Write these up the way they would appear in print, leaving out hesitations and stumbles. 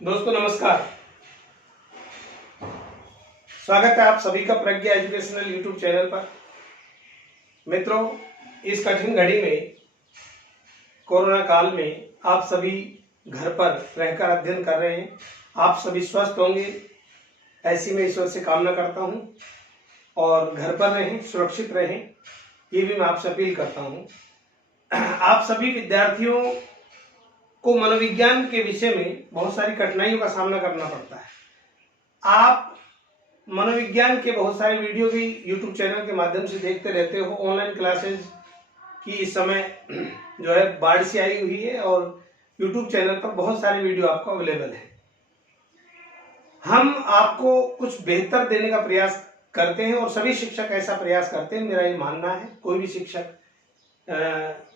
दोस्तों नमस्कार। स्वागत है आप सभी का प्रज्ञा एजुकेशनल यूट्यूब चैनल पर। मित्रों, इस कठिन घड़ी में, कोरोना काल में आप सभी घर पर रहकर अध्ययन कर रहे हैं। आप सभी स्वस्थ होंगे ऐसी मैं ईश्वर से कामना करता हूं और घर पर रहें, सुरक्षित रहें, ये भी मैं आपसे अपील करता हूं। आप सभी विद्यार्थियों को मनोविज्ञान के विषय में बहुत सारी कठिनाइयों का सामना करना पड़ता है। आप मनोविज्ञान के बहुत सारे वीडियो भी YouTube चैनल के माध्यम से देखते रहते हो। ऑनलाइन क्लासेज की इस समय जो है बाढ़ सी आई हुई है और YouTube चैनल पर बहुत सारे वीडियो आपको अवेलेबल है। हम आपको कुछ बेहतर देने का प्रयास करते हैं और सभी शिक्षक ऐसा प्रयास करते हैं, मेरा ये मानना है। कोई भी शिक्षक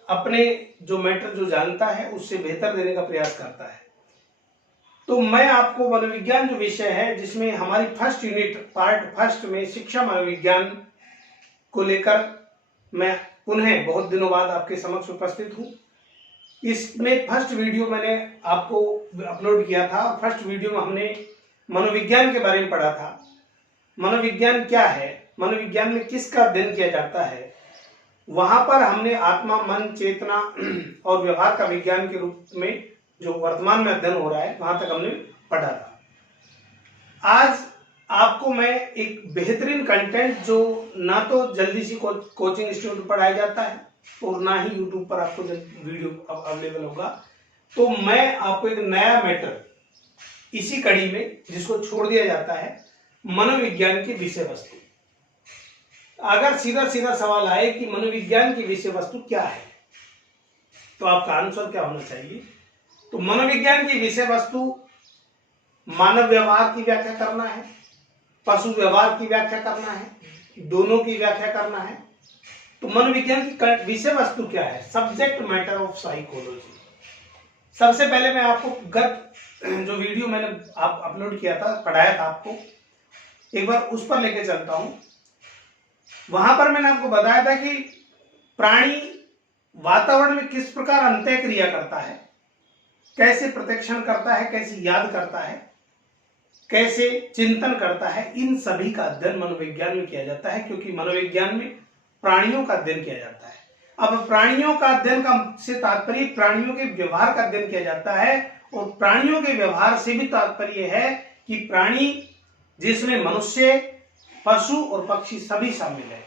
अपने जो मैटर जो जानता है उससे बेहतर देने का प्रयास करता है। तो मैं आपको मनोविज्ञान जो विषय है, जिसमें हमारी फर्स्ट यूनिट पार्ट फर्स्ट में शिक्षा मनोविज्ञान को लेकर मैं पुनः बहुत दिनों बाद आपके समक्ष उपस्थित हूँ। इसमें फर्स्ट वीडियो मैंने आपको अपलोड किया था। फर्स्ट वीडियो में हमने मनोविज्ञान के बारे में पढ़ा था। मनोविज्ञान क्या है, मनोविज्ञान में किसका अध्ययन किया जाता है। वहां पर हमने आत्मा, मन, चेतना और व्यवहार का विज्ञान के रूप में जो वर्तमान में अध्ययन हो रहा है वहां तक हमने पढ़ा था। आज आपको मैं एक बेहतरीन कंटेंट, जो ना तो जल्दी सी कोचिंग इंस्टीट्यूट में पढ़ाया जाता है और ना ही यूट्यूब पर आपको वीडियो अवेलेबल होगा, तो मैं आपको एक नया मैटर इसी कड़ी में, जिसको छोड़ दिया जाता है मनोविज्ञान की विषय वस्तु। अगर सीधा सीधा सवाल आए कि मनोविज्ञान की विषय वस्तु क्या है, तो आपका आंसर क्या होना चाहिए? तो मनोविज्ञान की विषय वस्तु मानव व्यवहार की व्याख्या करना है, पशु व्यवहार की व्याख्या करना है, दोनों की व्याख्या करना है। तो मनोविज्ञान की विषय वस्तु क्या है? Subject matter of psychology. सबसे पहले मैं आपको गत जो वीडियो मैंने अपलोड किया था, पढ़ाया था आपको, एक बार उस पर लेके चलता हूं। वहां पर मैंने आपको बताया था कि प्राणी वातावरण में किस प्रकार अंतःक्रिया करता है, कैसे प्रत्यक्षण करता है, कैसे याद करता है, कैसे चिंतन करता है। इन सभी का अध्ययन मनोविज्ञान में किया जाता है, क्योंकि मनोविज्ञान में प्राणियों का अध्ययन किया जाता है। अब प्राणियों का अध्ययन का से तात्पर्य प्राणियों के व्यवहार का अध्ययन किया जाता है, और प्राणियों के व्यवहार से भी तात्पर्य है कि प्राणी, जिसमें मनुष्य, पशु और पक्षी सभी शामिल है,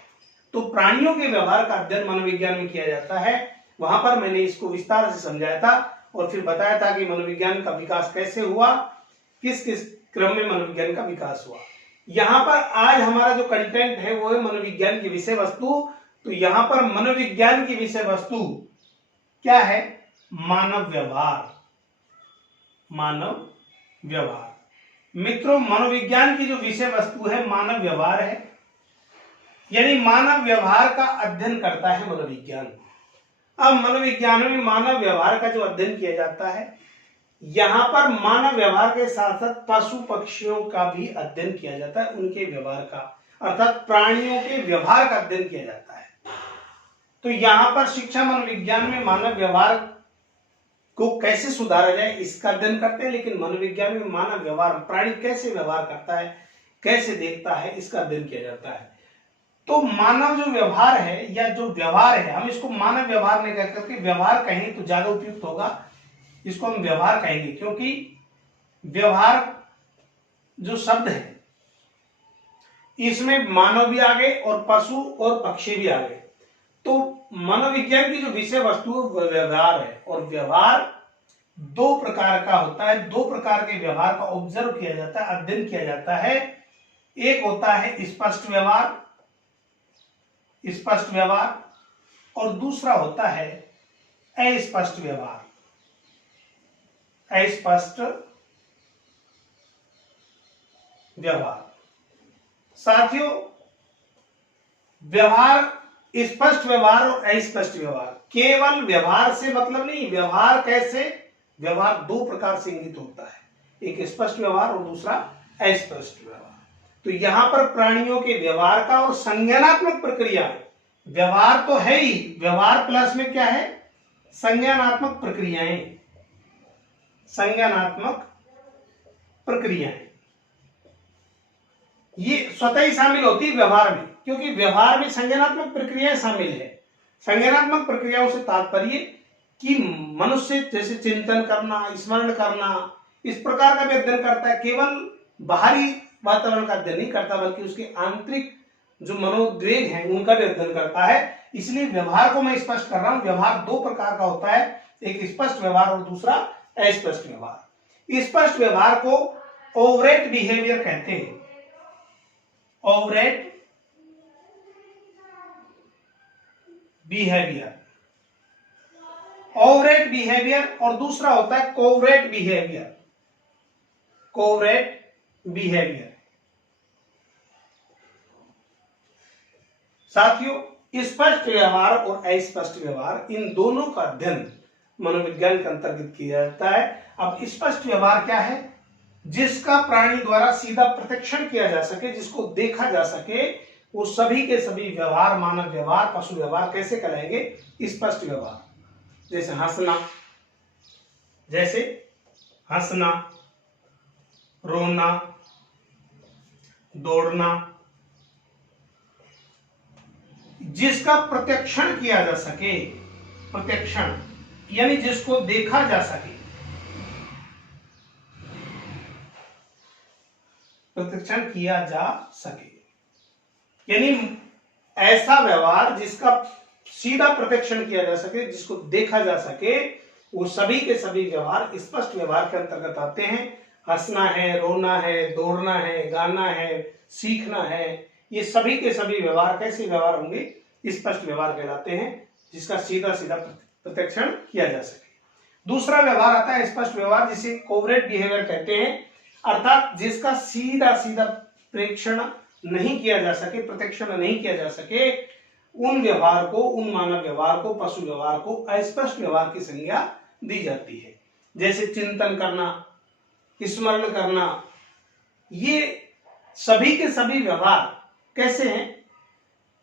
तो प्राणियों के व्यवहार का अध्ययन मनोविज्ञान में किया जाता है। वहां पर मैंने इसको विस्तार से समझाया था और फिर बताया था कि मनोविज्ञान का विकास कैसे हुआ, किस किस क्रम में मनोविज्ञान का विकास हुआ। यहाँ पर आज हमारा जो कंटेंट है वो है मनोविज्ञान की विषय वस्तु। तो यहाँ पर मनोविज्ञान की विषय वस्तु क्या है? मानव व्यवहार। मानव व्यवहार। मित्रों, मनोविज्ञान की जो विषय वस्तु है मानव व्यवहार है, यानी मानव व्यवहार का अध्ययन करता है मनोविज्ञान। अब मनोविज्ञान में मानव व्यवहार का जो अध्ययन किया जाता है, यहां पर मानव व्यवहार के साथ साथ पशु पक्षियों का भी अध्ययन किया जाता है, उनके व्यवहार का, अर्थात प्राणियों के व्यवहार का अध्ययन किया जाता है। तो यहां पर शिक्षा मनोविज्ञान में मानव व्यवहार को कैसे सुधारा जाए इसका अध्ययन करते हैं, लेकिन मनोविज्ञान में मानव व्यवहार, प्राणी कैसे व्यवहार करता है, कैसे देखता है, इसका अध्ययन किया जाता है। तो मानव जो व्यवहार है या जो व्यवहार है, हम इसको मानव व्यवहार नहीं कह करके व्यवहार कहें तो ज्यादा उपयुक्त होगा। इसको हम व्यवहार कहेंगे, क्योंकि व्यवहार जो शब्द है इसमें मानव भी आ गए और पशु और पक्षी भी आ गए। तो मनोविज्ञान की जो विषय वस्तु वो व्यवहार है, और व्यवहार दो प्रकार का होता है। दो प्रकार के व्यवहार का ऑब्जर्व किया जाता है, अध्ययन किया जाता है। एक होता है स्पष्ट व्यवहार, स्पष्ट व्यवहार, और दूसरा होता है अस्पष्ट व्यवहार, अस्पष्ट व्यवहार। साथियों, व्यवहार, स्पष्ट व्यवहार और अस्पष्ट व्यवहार, केवल व्यवहार से मतलब नहीं। व्यवहार कैसे? व्यवहार दो प्रकार से इंगित होता है, एक स्पष्ट व्यवहार और दूसरा अस्पष्ट व्यवहार। तो यहां पर प्राणियों के व्यवहार का और संज्ञानात्मक प्रक्रिया, व्यवहार तो है ही, व्यवहार प्लस में क्या है? संज्ञानात्मक प्रक्रियाएं, संज्ञानात्मक प्रक्रियाएं, ये स्वतः ही शामिल होती है व्यवहार में, क्योंकि व्यवहार में संज्ञानात्मक प्रक्रियाएं शामिल है। संज्ञानात्मक प्रक्रियाओं से तात्पर्य कि मनुष्य जैसे चिंतन करना, स्मरण करना, इस प्रकार का भी अध्ययन करता है। केवल बाहरी वातावरण का अध्ययन नहीं करता, बल्कि उसके आंतरिक जो मनोद्वेग हैं उनका भी अध्ययन करता है। इसलिए व्यवहार को मैं स्पष्ट कर रहा हूं। व्यवहार दो प्रकार का होता है, एक स्पष्ट व्यवहार और दूसरा अस्पष्ट व्यवहार। स्पष्ट व्यवहार को ओवरेट बिहेवियर कहते हैं। ओवरेट बिहेवियर, ओवरेट बिहेवियर, और दूसरा होता है कोवरेट बिहेवियर। कोवरेट बिहेवियर। साथियों, स्पष्ट व्यवहार और अस्पष्ट व्यवहार, इन दोनों का अध्ययन मनोविज्ञान के अंतर्गत किया जाता है। अब स्पष्ट व्यवहार क्या है? जिसका प्राणी द्वारा सीधा प्रत्यक्षण किया जा सके, जिसको देखा जा सके, वो सभी के सभी व्यवहार, मानव व्यवहार, पशु व्यवहार कैसे कहलाएंगे? स्पष्ट व्यवहार। जैसे हंसना, जैसे हंसना, रोना, दौड़ना, जिसका प्रत्यक्षण किया जा सके, प्रत्यक्षण यानी जिसको देखा जा सके, प्रत्यक्षण किया जा सके, यानी ऐसा व्यवहार जिसका सीधा प्रत्यक्षण किया जा सके, जिसको देखा जा सके, वो सभी के सभी व्यवहार स्पष्ट व्यवहार के अंतर्गत आते हैं। हंसना है, रोना है, दौड़ना है, गाना है, सीखना है, ये सभी के सभी व्यवहार कैसे व्यवहार होंगे? स्पष्ट व्यवहार कहलाते हैं, जिसका सीधा सीधा प्रत्यक्षण किया जा सके। दूसरा व्यवहार आता है स्पष्ट व्यवहार, जिसे कोवरेट बिहेवियर कहते हैं, अर्थात जिसका सीधा सीधा प्रेक्षण नहीं किया जा सके, प्रत्यक्षण नहीं किया जा सके, उन व्यवहार को, उन मानव व्यवहार को, पशु व्यवहार को अस्पष्ट व्यवहार की संज्ञा दी जाती है। जैसे चिंतन करना, स्मरण करना, ये सभी के सभी व्यवहार कैसे हैं?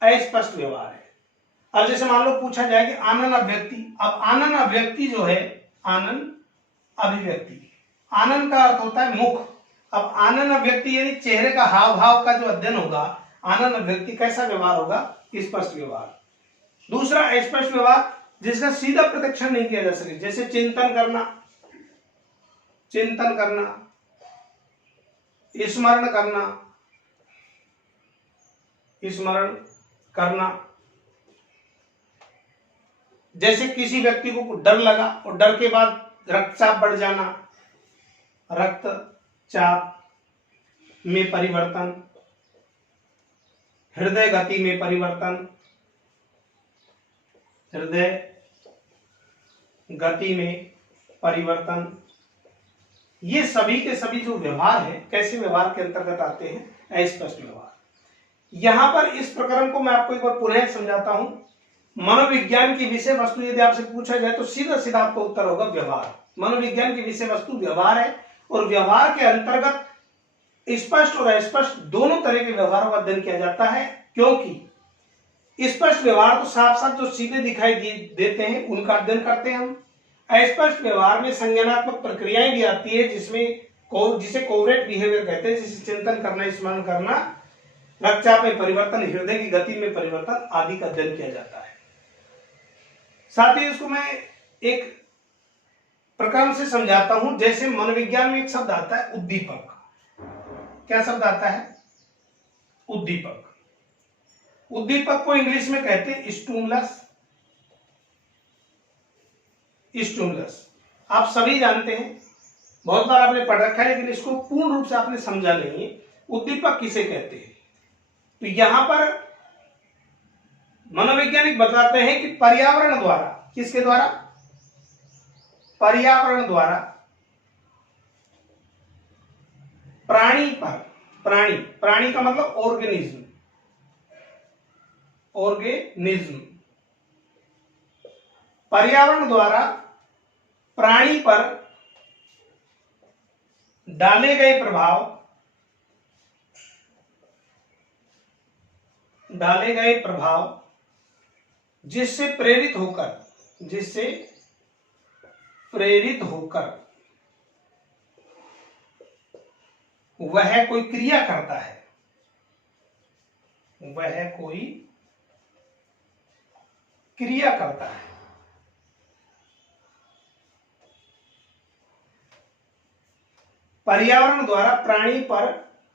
अस्पष्ट व्यवहार है। अब जैसे मान लो पूछा जाए कि आनन अभिव्यक्ति, अब आनन अभिव्यक्ति जो है, आनन अभिव्यक्ति, आनन का अर्थ होता है मुख। अब आनन अभिव्यक्ति यानी चेहरे का हाव भाव का जो अध्ययन होगा, आनन अभिव्यक्ति कैसा व्यवहार होगा? स्पष्ट व्यवहार। दूसरा अस्पष्ट व्यवहार, जिसका सीधा प्रत्यक्षण नहीं किया जा सके, जैसे चिंतन करना, चिंतन करना, स्मरण करना, स्मरण करना, जैसे किसी व्यक्ति को डर लगा और डर के बाद रक्तचाप बढ़ जाना, रक्तचाप में परिवर्तन, हृदय गति में परिवर्तन, हृदय गति में परिवर्तन, ये सभी के सभी जो व्यवहार है, कैसे व्यवहार के अंतर्गत आते हैं? अस्पष्ट व्यवहार। यहां पर इस प्रकरण को मैं आपको एक बार पुनः समझाता हूं। मनोविज्ञान की विषय वस्तु यदि आपसे पूछा जाए तो सीधा सीधा आपका उत्तर होगा व्यवहार। मनोविज्ञान की विषय वस्तु व्यवहार है, और व्यवहार के अंतर्गत स्पष्ट और अस्पष्ट दोनों तरह के व्यवहारों का अध्ययन किया जाता है, क्योंकि स्पष्ट व्यवहार तो साफ साफ जो सीधे दिखाई देते हैं उनका अध्ययन करते हैं हम। अस्पष्ट व्यवहार में संज्ञानात्मक प्रक्रियाएं भी आती है, जिसे कोवरेट बिहेवियर कहते हैं, जिसे चिंतन करना, स्मरण करना, रक्तचाप में परिवर्तन, हृदय की गति में परिवर्तन आदि का अध्ययन किया जाता है। साथ ही इसको मैं एक प्रकार से समझाता हूं। जैसे मनोविज्ञान में एक शब्द आता है उद्दीपक। क्या शब्द आता है? उद्दीपक। उद्दीपक को इंग्लिश में कहते हैं स्टिमुलस। स्टिमुलस आप सभी जानते हैं, बहुत बार आपने पढ़ रखा है, लेकिन इसको पूर्ण रूप से आपने समझा नहीं है। उद्दीपक किसे कहते हैं? तो यहां पर मनोवैज्ञानिक बताते हैं कि पर्यावरण द्वारा, किसके द्वारा? पर्यावरण द्वारा प्राणी पर, प्राणी का मतलब ऑर्गेनिज्म, ऑर्गेनिज्म, पर्यावरण द्वारा प्राणी पर डाले गए प्रभाव जिससे प्रेरित होकर वह कोई क्रिया करता है, वह कोई क्रिया करता है। पर्यावरण द्वारा प्राणी पर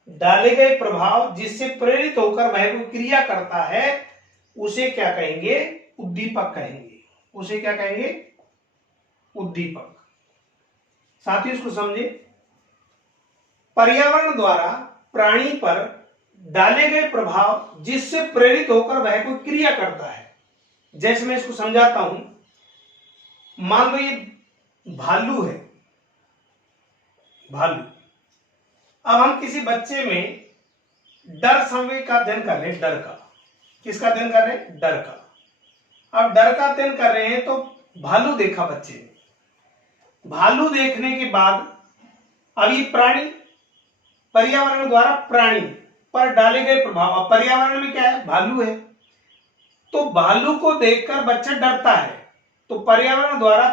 डाले गए प्रभाव जिससे प्रेरित होकर वह कोई क्रिया करता है, उसे क्या कहेंगे? उद्दीपक कहेंगे। उसे क्या कहेंगे? उद्दीपक। साथियों इसको समझे, पर्यावरण द्वारा प्राणी पर डाले गए प्रभाव जिससे प्रेरित होकर वह कोई क्रिया करता है। जैसे मैं इसको समझाता हूं, मान लो ये भालू है, भालू। अब हम किसी बच्चे में डर संवेग का अध्ययन कर रहे हैं, डर का। किसका अध्ययन कर रहे हैं? डर का। अब डर का अध्ययन कर रहे हैं तो भालू देखा बच्चे ने। भालू देखने के बाद अब ये प्राणी, पर्यावरण द्वारा प्राणी पर डाले गए प्रभाव, अब पर्यावरण में क्या है? भालू है। तो भालू को देखकर बच्चा डरता है, तो पर्यावरण द्वारा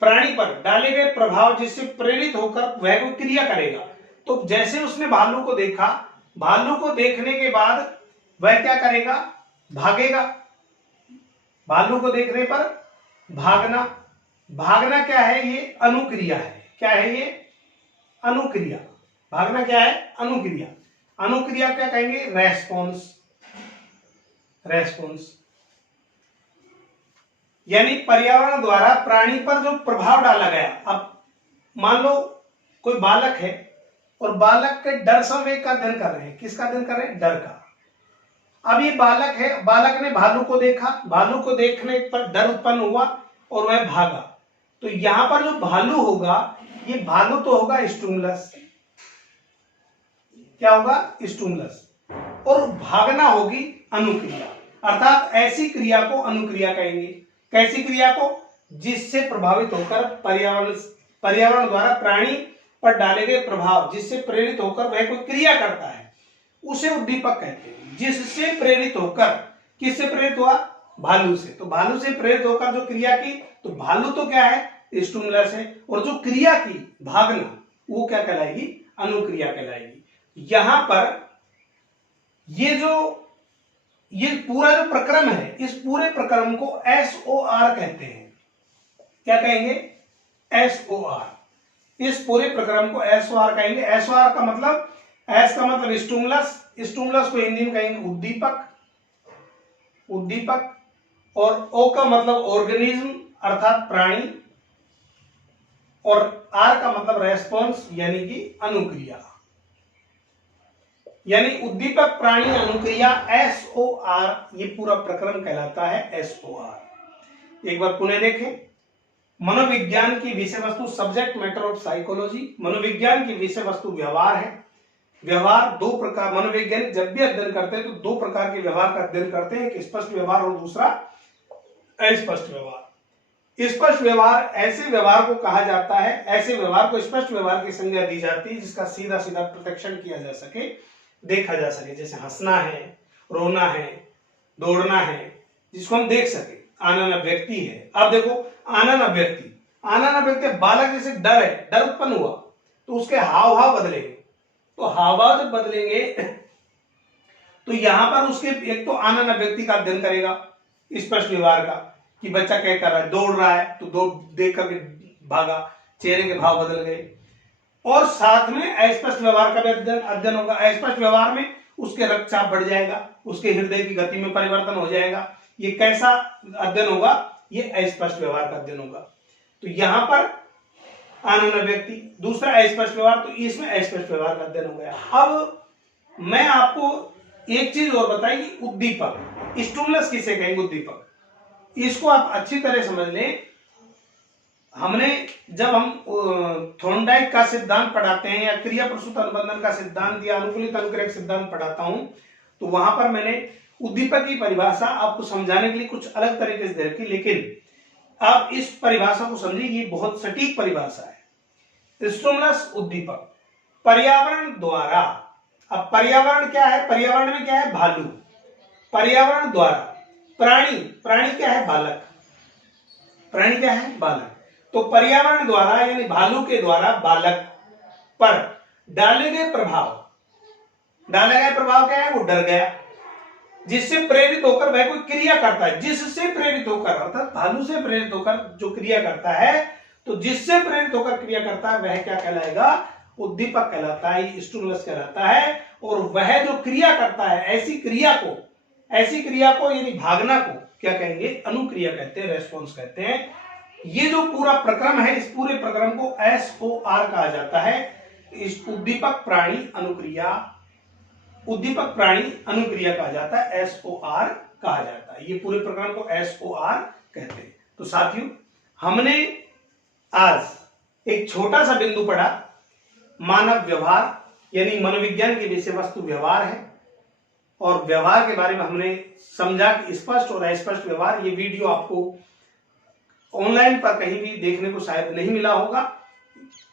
प्राणी पर डाले गए प्रभाव जिससे प्रेरित होकर वह कोई क्रिया करेगा। तो जैसे उसने भालू को देखा, भालू को देखने के बाद वह क्या करेगा? भागेगा। भालू को देखने पर भागना। भागना क्या है? ये अनुक्रिया है। क्या है ये? अनुक्रिया। भागना क्या है? अनुक्रिया। अनुक्रिया क्या कहेंगे? रेस्पॉन्स। रेस्पॉन्स यानी पर्यावरण द्वारा प्राणी पर जो प्रभाव डाला गया। अब मान लो कोई बालक है और बालक के डर संवेग का अध्ययन कर रहे हैं। किसका अध्ययन कर रहे हैं? डर का। अब ये बालक है, बालक ने भालू को देखा, भालू को देखने पर डर उत्पन्न हुआ और वह भागा। तो यहां पर जो भालू होगा, ये भालू तो होगा स्टिमुलस। क्या होगा? स्टिमुलस। और भागना होगी अनुक्रिया। अर्थात ऐसी क्रिया को अनुक्रिया कहेंगे। कैसी क्रिया को? जिससे प्रभावित होकर पर्यावरण द्वारा प्राणी पर डाले गए प्रभाव जिससे प्रेरित होकर वह कोई क्रिया करता है, उसे उद्दीपक कहते हैं। जिससे प्रेरित होकर, किससे प्रेरित हुआ? भालू से। तो भालू से प्रेरित होकर जो क्रिया की, तो भालू तो क्या है? स्टिमुलस है। और जो क्रिया की, भागना, वो क्या कहलाएगी? अनुक्रिया कहलाएगी। यहां पर ये पूरा जो प्रक्रम है, इस पूरे प्रक्रम को SOR कहते हैं। क्या कहेंगे? SOR। इस पूरे प्रक्रम को SOR कहेंगे। SOR का मतलब, S का मतलब स्टिमुलस, स्टिमुलस को हिंदी में कहेंगे उद्दीपक, उद्दीपक। और O का मतलब ऑर्गेनिज्म अर्थात प्राणी, और R का मतलब रेस्पॉन्स यानी कि अनुक्रिया। यानी उद्दीपक, प्राणी, अनुक्रिया, SOR, ये पूरा प्रकरण कहलाता है SOR। एक बार पुनः देखें, मनोविज्ञान की विषय वस्तु, सब्जेक्ट मैटर ऑफ साइकोलॉजी। मनोविज्ञान की विषय वस्तु व्यवहार है। व्यवहार दो प्रकार, मनोवैज्ञानिक जब भी अध्ययन करते हैं तो दो प्रकार के व्यवहार का अध्ययन करते हैं, एक स्पष्ट व्यवहार और दूसरा अस्पष्ट व्यवहार। स्पष्ट व्यवहार ऐसे व्यवहार को कहा जाता है, ऐसे व्यवहार को स्पष्ट व्यवहार की संज्ञा दी जाती है जिसका सीधा सीधा प्रत्यक्षण किया जा सके, देखा जा सके। जैसे हंसना है, रोना है, दौड़ना है, जिसको हम देख सके। आनन अभिव्यक्ति है। अब देखो, आनन अभिव्यक्ति, बालक जैसे डर है, डर उत्पन्न हुआ तो उसके हाव भाव बदलेंगे। तो हाव भाव जब बदलेंगे तो यहां पर उसके एक तो आनन अभिव्यक्ति का अध्ययन करेगा, स्पष्ट व्यवहार का, कि बच्चा क्या कर रहा है, दौड़ रहा है तो दौड़ देख करके भागा, चेहरे के भाव बदल गए। और साथ में अस्पष्ट व्यवहार का भी अध्ययन होगा। अस्पष्ट व्यवहार में उसके रक्तचाप बढ़ जाएगा, उसके हृदय की गति में परिवर्तन हो जाएगा। ये कैसा अध्ययन होगा? ये अस्पष्ट व्यवहार का अध्ययन होगा। तो यहां पर आनन अभिव्यक्ति, दूसरा अस्पष्ट व्यवहार, तो इसमें अस्पष्ट व्यवहार का अध्ययन हो गया। अब मैं आपको एक चीज और बताइए, उद्दीपक, स्टिमुलस किसे कहेंगे? उद्दीपक। इसको आप अच्छी तरह समझ लें। हमने जब हम थॉर्नडाइक का सिद्धांत पढ़ाते हैं या क्रिया प्रसूत अनुबंधन का सिद्धांत या अनुकूलित अनुक्रयक सिद्धांत पढ़ाता हूं, तो वहां पर मैंने उद्दीपक की परिभाषा आपको समझाने के लिए कुछ अलग तरीके से दे रखी, लेकिन आप इस परिभाषा को समझिए, ये बहुत सटीक परिभाषा है। स्टिमुलस, उद्दीपक, पर्यावरण द्वारा। अब पर्यावरण क्या है? पर्यावरण में क्या है? भालू। पर्यावरण द्वारा प्राणी, प्राणी क्या है? बालक। प्राणी क्या है? बालक। तो पर्यावरण द्वारा यानी भालू के द्वारा बालक, पर डाले गए प्रभाव क्या है? वो डर गया, जिससे प्रेरित होकर वह कोई क्रिया करता है। जिससे प्रेरित होकर अर्थात भालू से प्रेरित होकर जो क्रिया करता है, तो जिससे प्रेरित होकर क्रिया करता है वह क्या कहलाएगा? उद्दीपक कहलाता है, स्टिमुलस कहलाता है। और वह जो क्रिया करता है, ऐसी क्रिया को यानी भागना को क्या कहेंगे? अनुक्रिया कहते हैं, रेस्पॉन्स कहते हैं। ये जो पूरा प्रक्रम है, इस पूरे प्रक्रम को SOR कहा जाता है। इस उद्दीपक प्राणी अनुक्रिया कहा जाता है, SOR कहा जाता है। ये पूरे प्रक्रम को SOR कहते हैं। तो साथियों, हमने आज एक छोटा सा बिंदु पढ़ा, मानव व्यवहार यानी मनोविज्ञान की विषय वस्तु व्यवहार है, और व्यवहार के बारे में हमने समझा कि स्पष्ट और अस्पष्ट व्यवहार। ये वीडियो आपको ऑनलाइन पर कहीं भी देखने को शायद नहीं मिला होगा।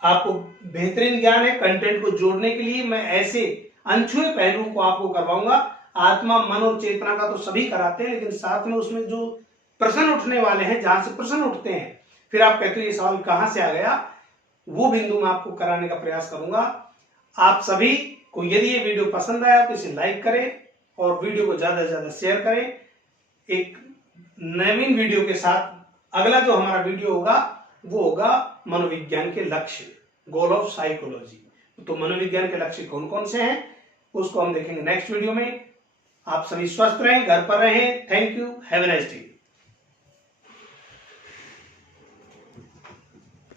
आपको बेहतरीन ज्ञान है, कंटेंट को जोड़ने के लिए मैं ऐसे अनछुए पहलुओं को आपको करवाऊंगा। आत्मा, मन और चेतना का तो सभी कराते हैं, लेकिन साथ में उसमें जो प्रश्न उठने वाले हैं, जहां से प्रश्न उठते हैं, फिर आप कहते हो ये सवाल कहां से आ गया, वो बिंदु मैं आपको कराने का प्रयास करूंगा। आप सभी को यदि ये वीडियो पसंद आया तो इसे लाइक करें और वीडियो को ज्यादा से ज्यादा शेयर करें। एक नवीन वीडियो के साथ अगला जो हमारा वीडियो होगा वो होगा मनोविज्ञान के लक्ष्य, गोल ऑफ साइकोलॉजी। तो मनोविज्ञान के लक्ष्य कौन कौन से हैं उसको हम देखेंगे नेक्स्ट वीडियो में। आप सभी स्वस्थ रहें, घर पर रहें। Thank you, have a nice day.